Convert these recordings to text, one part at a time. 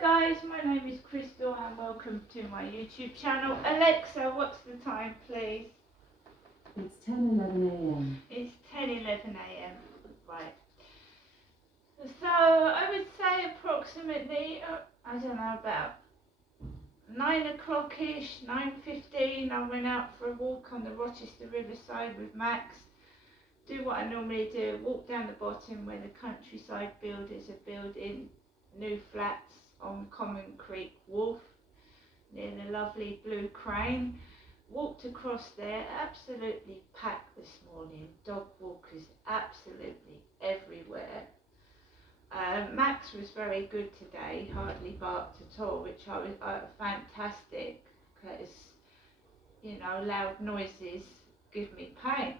guys, my name is Crystal and welcome to my YouTube channel. Alexa, what's the time please? It's 10:11 a.m. It's 10:11 a.m. Right. So I would say approximately, I don't know, about 9 o'clock-ish, 9:15, I went out for a walk on the Rochester Riverside with Max. Do what I normally do, walk down the bottom where the countryside builders are building new flats on Common Creek Wharf near the lovely Blue Crane. Walked across there, absolutely packed this morning, dog walkers absolutely everywhere. Max was very good today, hardly barked at all, which I was fantastic because, you know, loud noises give me pain.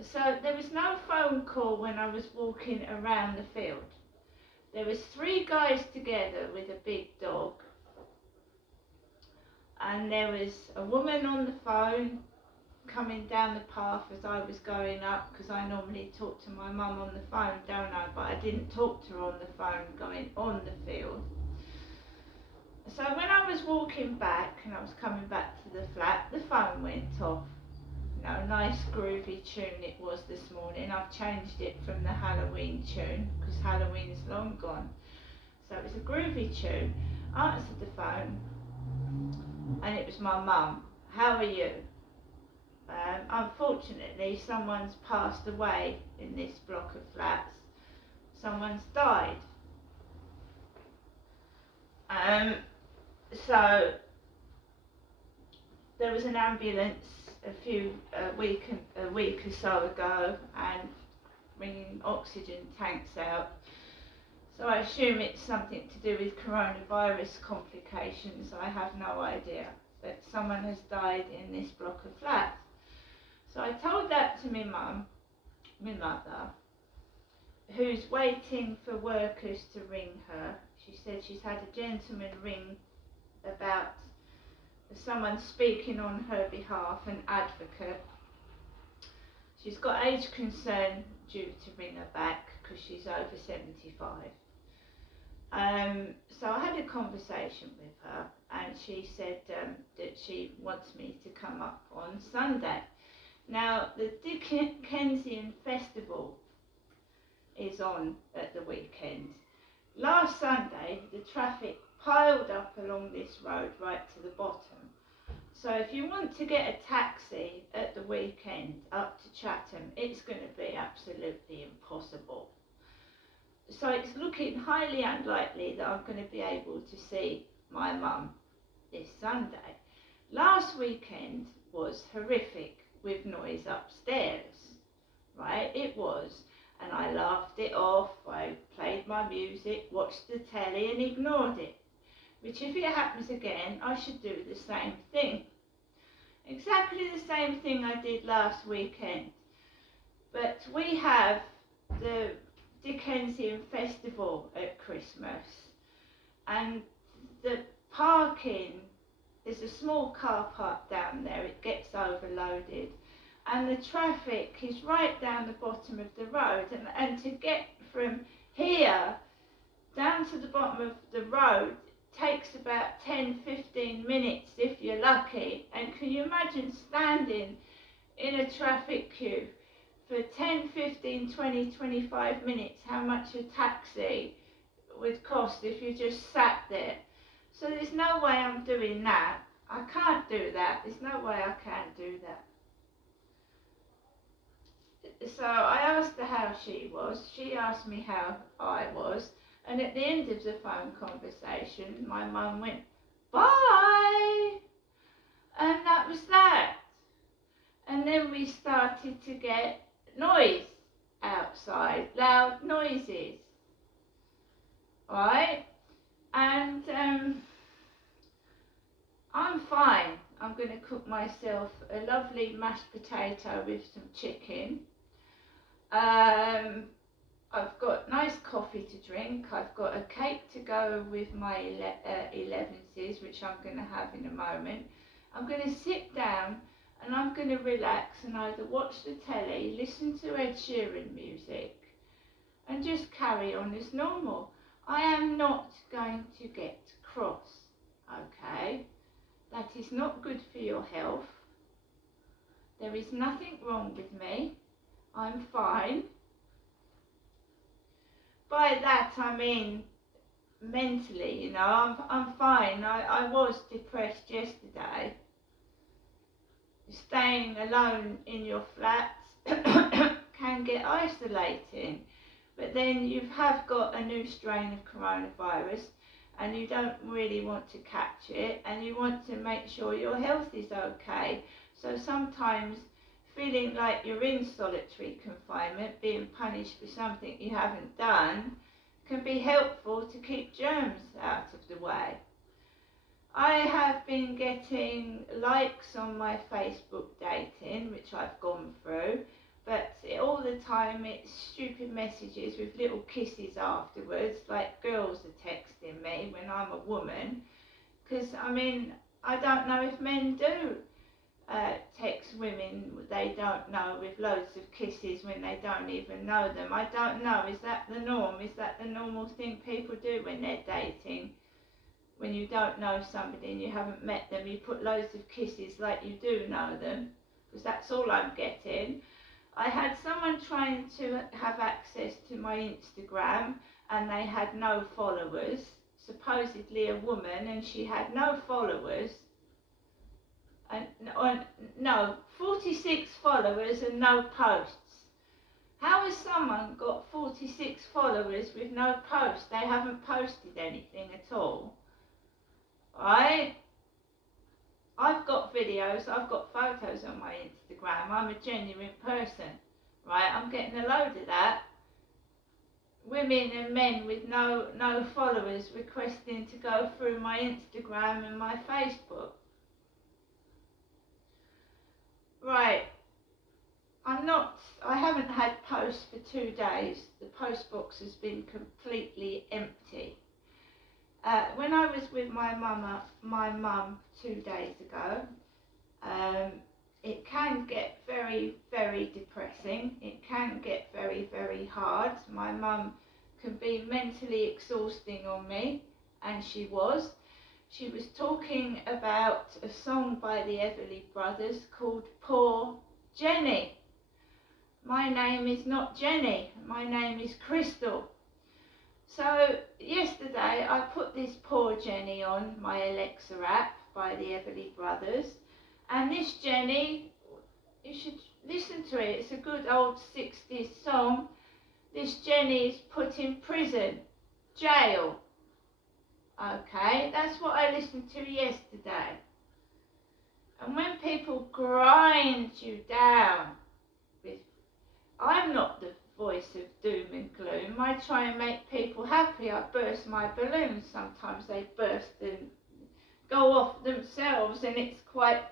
So there was no phone call when I was walking around the field. There was 3 guys together with a big dog, and there was a woman on the phone coming down the path as I was going up, because I normally talk to my mum on the phone, don't I? But I didn't talk to her on the phone going on the field. So when I was walking back and I was coming back to the flat, the phone went off. You know, nice groovy tune it was this morning. I've changed it from the Halloween tune because Halloween's long gone. So it was a groovy tune. I answered the phone and it was my mum. How are you? Unfortunately, someone's passed away in this block of flats. Someone's died. So there was an ambulance a week or so ago and bringing oxygen tanks out. So I assume it's something to do with coronavirus complications. I have no idea, but someone has died in this block of flats. So I told that to my mother, who's waiting for workers to ring her. She said she's had a gentleman ring about someone speaking on her behalf, an advocate. She's got age concern due to ring her back because she's over 75. So I had a conversation with her and she said that she wants me to come up on Sunday. Now the Dickensian Festival is on at the weekend. Last Sunday the traffic piled up along this road right to the bottom. So if you want to get a taxi at the weekend up to Chatham, it's going to be absolutely impossible. So it's looking highly unlikely that I'm going to be able to see my mum this Sunday. Last weekend was horrific with noise upstairs, right? It was. And I laughed it off, I played my music, watched the telly and ignored it. Which if it happens again, I should do the same thing. Exactly the same thing I did last weekend. But we have the Dickensian Festival at Christmas. And the parking, there's a small car park down there, it gets overloaded. And the traffic is right down the bottom of the road. And to get from here down to the bottom of the road takes about 10-15 minutes if you're lucky. And can you imagine standing in a traffic queue for 10, 15, 20, 25 minutes, how much a taxi would cost if you just sat there? So there's no way I'm doing that. I can't do that. There's no way I can do that. So I asked her how she was. She asked me how I was. And at the end of the phone conversation, my mum went, bye! And that was that. And then we started to get noise outside, loud noises. Right? And I'm fine. I'm going to cook myself a lovely mashed potato with some chicken. I've got nice coffee to drink. I've got a cake to go with my 11s, which I'm going to have in a moment. I'm going to sit down and I'm going to relax and either watch the telly, listen to Ed Sheeran music and just carry on as normal. I am not going to get cross, okay? That is not good for your health. There is nothing wrong with me. I'm fine. By that I mean mentally, you know, I'm fine. I was depressed yesterday. Staying alone in your flats can get isolating. But then you have got a new strain of coronavirus and you don't really want to catch it and you want to make sure your health is okay. So sometimes feeling like you're in solitary confinement, being punished for something you haven't done, can be helpful to keep germs out of the way. I have been getting likes on my Facebook dating, which I've gone through, but all the time it's stupid messages with little kisses afterwards, like girls are texting me when I'm a woman. Because, I mean, I don't know if men do text women they don't know with loads of kisses when they don't even know them. I don't know, is that the norm? Is that the normal thing people do when they're dating? When you don't know somebody and you haven't met them, you put loads of kisses like you do know them, because that's all I'm getting. I had someone trying to have access to my Instagram and they had no followers, supposedly a woman, and she had no followers. And no, 46 followers and no posts. How has someone got 46 followers with no posts? They haven't posted anything at all. Right? I've got videos, I've got photos on my Instagram. I'm a genuine person. Right? I'm getting a load of that. Women and men with no followers requesting to go through my Instagram and my Facebook. Right, I haven't had posts for 2 days. The post box has been completely empty. When I was with my mum 2 days ago, it can get very, very depressing. It can get very, very hard. My mum can be mentally exhausting on me, and she was. She was talking about a song by the Everly Brothers called Poor Jenny. My name is not Jenny, my name is Crystal. So yesterday I put this Poor Jenny on my Alexa app by the Everly Brothers, and this Jenny, you should listen to it, it's a good old 60s song. This Jenny is put in prison, jail. Okay, that's what I listened to yesterday. And when people grind you down with, I'm not the voice of doom and gloom. I try and make people happy. I burst my balloons. Sometimes they burst and go off themselves, and it's quite